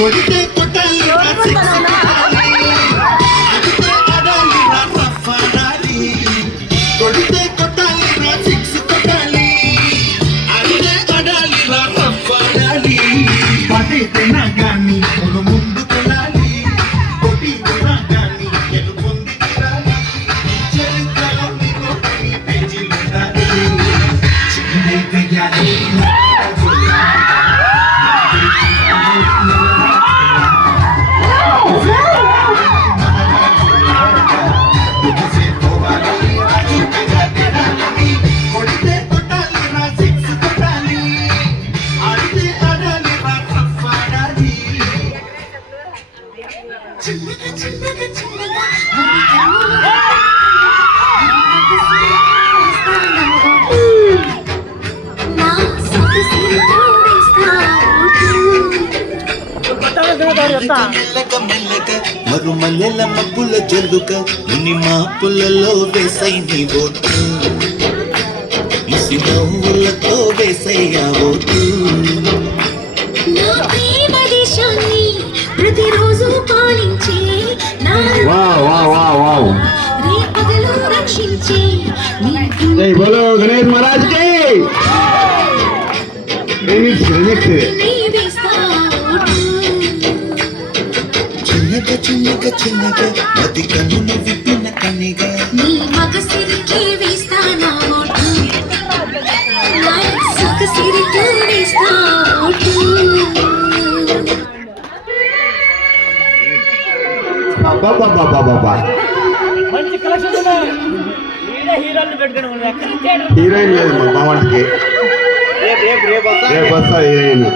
కొడితే కొట్టాలి ఆడాలి రఫాడాలి కొడితే కొట్టాలి సిక్స్ కొట్టాలి అడితే ఆడాలి రఫాడాలి పడితే నా గాని ముందుకెళ్ళాలి కొట్టితే నా గాని ఎలుపొంది తిరాలి చరిత్రలో నీకు నీ పేజీలు ఉండాలి చిన్న పెయ్యాలి మెల్లక మెల్లక మరుమల్లెల మబ్బుల జల్లుక ముని మాపులలో వేసై నీ ఓటు ఇసి నవ్వులతో వేసయ్యా ఓటు ప్రతిరోజు పాలించే రేపగలు రక్షించే జై బోలో గణేష్ మహారాజ్ కి చిన్నగా చిన్నగా చిన్నగా మది కన్నును విప్పిన కన్నిగా నీ మగసిరికి వేస్తానా ఓటు సొగసిరికి వేస్తా ఓటు మంచి కలెక్షన్ ఉన్నాయి హీరోలు పెట్టుకుని హీరోయిన్ లేదు మా బావంటికి రేపు వస్తా హీరోయిన్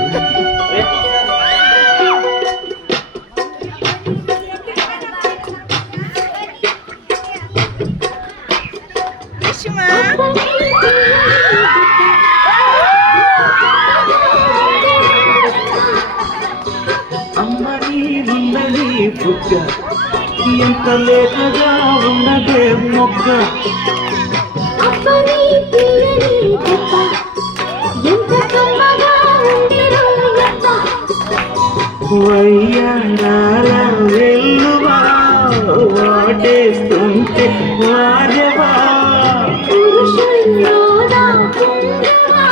అమ్మని ఉన్నది బుగ్గ ఎంత లేకగా ఉన్నదే మొగ్గ అప్పని తీయని దెబ్బ ఎంత కమ్మగా ఉండిరో ఎంత వయ్యాల వెల్లువా వాటేస్తుంటే వాజవా పురుషుల్లోనా పుంగవా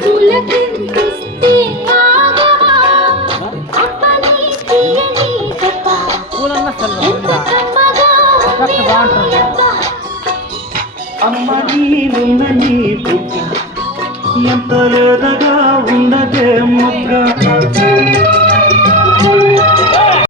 పులకింతిస్తే ఆగవా అప్పని తీయని దెబ్బ ఎంత కమ్మగా ఉండిరో ఎంత అమ్మ నీ ఉన్న నీ బుగ్గ ఎంత లేదగా